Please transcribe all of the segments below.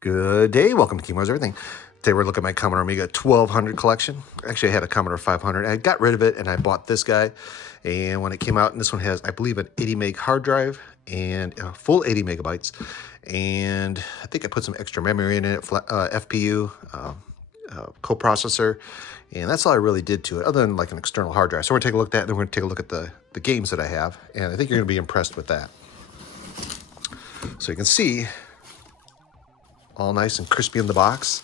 Good day, welcome to Keyboards Everything. Today we're looking at my Commodore Amiga 1200 collection. Actually, I had a Commodore 500. I got rid of it and I bought this guy. And when it came out, and this one has, I believe, an 80 meg hard drive and a full 80 megabytes. And I think I put some extra memory in it, FPU, coprocessor. And that's all I really did to it, other than like an external hard drive. So we're going to take a look at that, and then we're going to take a look at the games that I have. And I think you're going to be impressed with that. So you can see, all nice and crispy in the box,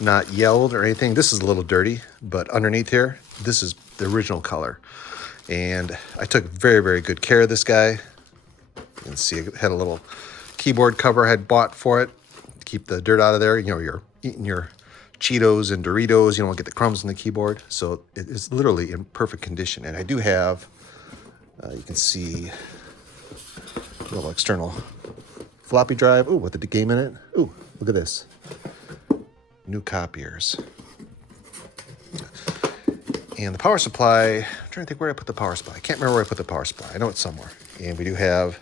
not yelled or anything. This is a little dirty, but underneath here, this is the original color. And I took very, very good care of this guy. You can see it had a little keyboard cover I had bought for it to keep the dirt out of there. You know, you're eating your Cheetos and Doritos, you don't want to get the crumbs in the keyboard. So it is literally in perfect condition. And I do have, you can see, a little external floppy drive. Ooh, with the game in it. Ooh, look at this. New copiers. And the power supply, I'm trying to think where I put the power supply. I can't remember where I put the power supply. I know it's somewhere. And we do have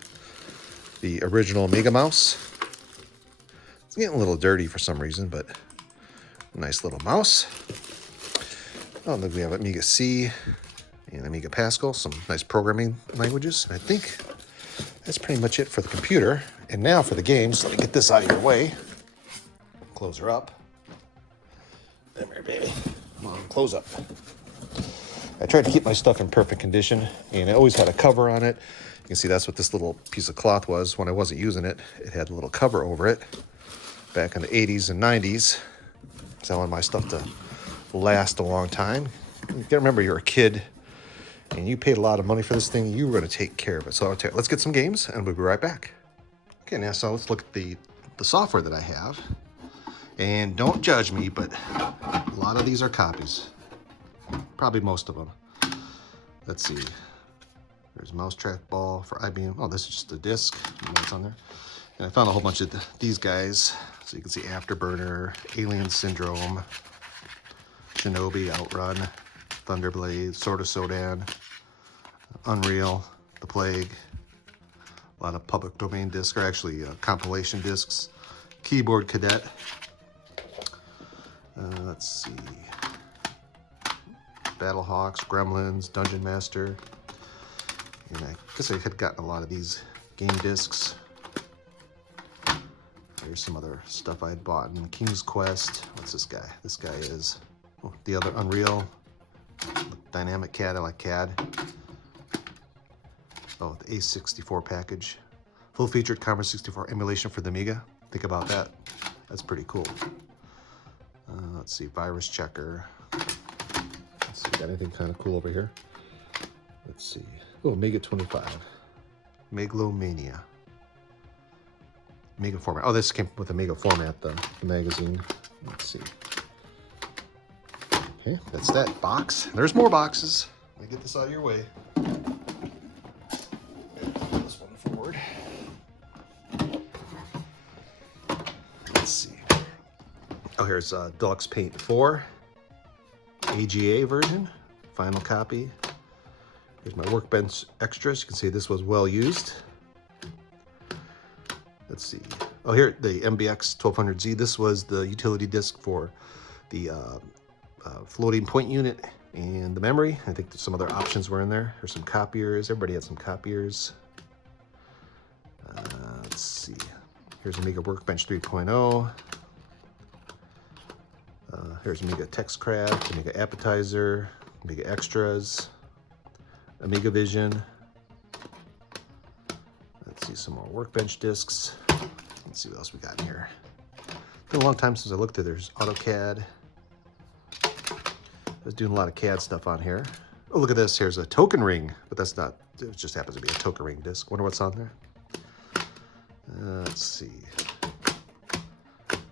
the original Amiga mouse. It's getting a little dirty for some reason, but nice little mouse. Oh, look, we have Amiga C and Amiga Pascal, some nice programming languages. And I think that's pretty much it for the computer. And now for the games, let me get this out of your way. Close her up. There, baby. Come on, close up. I tried to keep my stuff in perfect condition, and it always had a cover on it. You can see that's what this little piece of cloth was when I wasn't using it. It had a little cover over it back in the 80s and 90s. So I wanted my stuff to last a long time. You gotta remember, you're a kid, and you paid a lot of money for this thing. You were going to take care of it. So let's get some games, and we'll be right back. Okay, now so let's look at the software that I have. And don't judge me, but a lot of these are copies. Probably most of them. Let's see. There's mouse trackball for IBM. Oh, this is just a disc. What's on there? And I found a whole bunch of these guys. So you can see Afterburner, Alien Syndrome, Shinobi, Outrun, Thunderblade, Sword of Sodan, Unreal, The Plague. A lot of public domain discs, or actually compilation discs. Keyboard Cadet. Let's see. Battlehawks, Gremlins, Dungeon Master. And I guess I had gotten a lot of these game discs. There's some other stuff I had bought in King's Quest. What's this guy? This guy is the other Unreal. Dynamic CAD, I like CAD. Oh, the A64 package. Full-featured Commodore 64 emulation for the Amiga. Think about that. That's pretty cool. Let's see, Virus Checker. Let's see, got anything kind of cool over here? Let's see. Oh, Amiga 25. Megalomania. Amiga format. Oh, this came with Amiga format, the magazine. Let's see. Okay, that's that box. There's more boxes. Let me get this out of your way. This one forward. Let's see. Oh, here's Deluxe Paint 4. AGA version. Final copy. Here's my Workbench extras. You can see this was well used. Let's see. Oh, here, the MBX 1200Z. This was the utility disk for the floating point unit and the memory. I think some other options were in there. There's some copiers. Everybody had some copiers. Let's see. Here's Amiga Workbench 3.0. Here's Amiga TextCraft, Amiga Appetizer, Amiga Extras, Amiga Vision. Let's see, some more Workbench discs. Let's see what else we got in here. It's been a long time since I looked at it. There's AutoCAD. I was doing a lot of CAD stuff on here. Oh, look at this. Here's a token ring, but that's not, it just happens to be a token ring disc. Wonder what's on there. Let's see.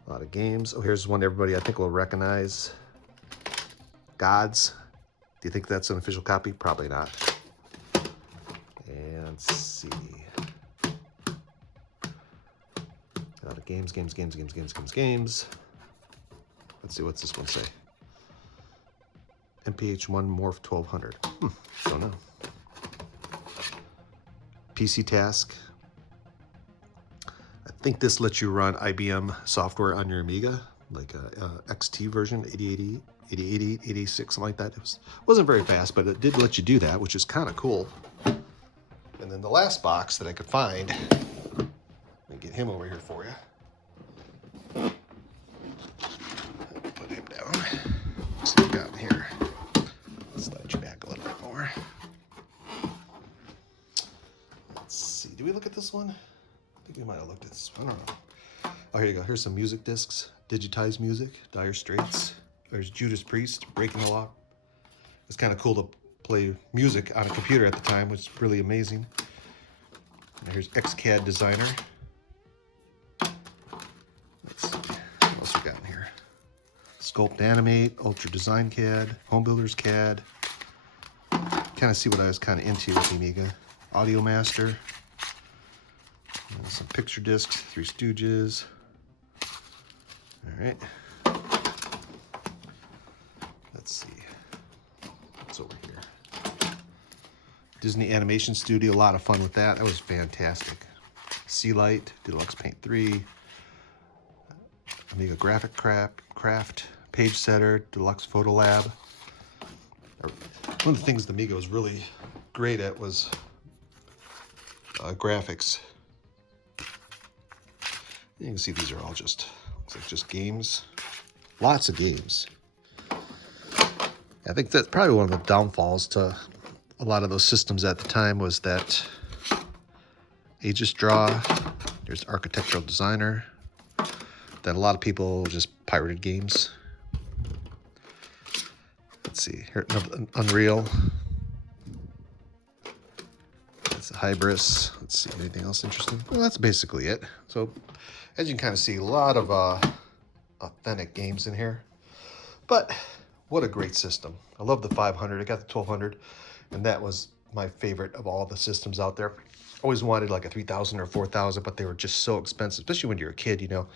A lot of games. Oh, here's one everybody I think will recognize. Gods. Do you think that's an official copy? Probably not. And let's see. A lot of games. Let's see, what's this one say? MPH1 Morph 1200. Don't know. PC Task. think this lets you run IBM software on your Amiga, like a XT version, 8080, 8080, 8086, something like that. Wasn't very fast, but it did let you do that, which is kind of cool. And then the last box that I could find, let me get him over here for you. Put him down. Let's see what we got in here. Slide you back a little bit more. Let's see. Did we look at this one? I think we might have looked at this one. I don't know. Oh, here you go. Here's some music discs. Digitized music. Dire Straits. There's Judas Priest. Breaking the Law. It's kind of cool to play music on a computer at the time, which is really amazing. And here's XCAD Designer. Let's see. What else we got in here? Sculpt Animate. Ultra Design CAD. Homebuilders CAD. Kind of see what I was kind of into with the Amiga. Audio Master. And some picture discs. Three Stooges. All right. Let's see. What's over here? Disney Animation Studio. A lot of fun with that. That was fantastic. Sea Light. Deluxe Paint 3. Amiga Graphic Craft. Page Setter. Deluxe Photo Lab. One of the things the Amiga was really great at was graphics. You can see these are all just, looks like just games. Lots of games. I think that's probably one of the downfalls to a lot of those systems at the time was that Aegis Draw, there's Architectural Designer, that a lot of people just pirated games. Let's see, here, Unreal. That's a Hybris. Let's see, anything else interesting? Well, that's basically it. So, as you can kind of see, a lot of authentic games in here. But what a great system. I love the 500. I got the 1200, and that was my favorite of all the systems out there. Always wanted like a 3000 or 4000, but they were just so expensive, especially when you're a kid, you know.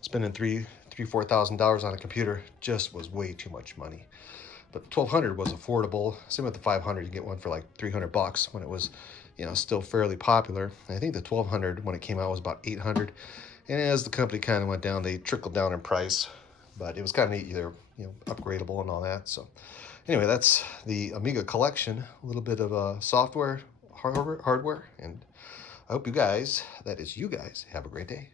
Spending $4,000 on a computer just was way too much money. But 1200 was affordable. Same with the 500. You get one for like 300 bucks when it was, you know, still fairly popular. And I think the 1200 when it came out was about 800. And as the company kind of went down, they trickled down in price. But it was kind of neat, either, you know, upgradable and all that. So anyway, that's the Amiga Collection. A little bit of software, hardware, and I hope you guys, that is you guys, have a great day.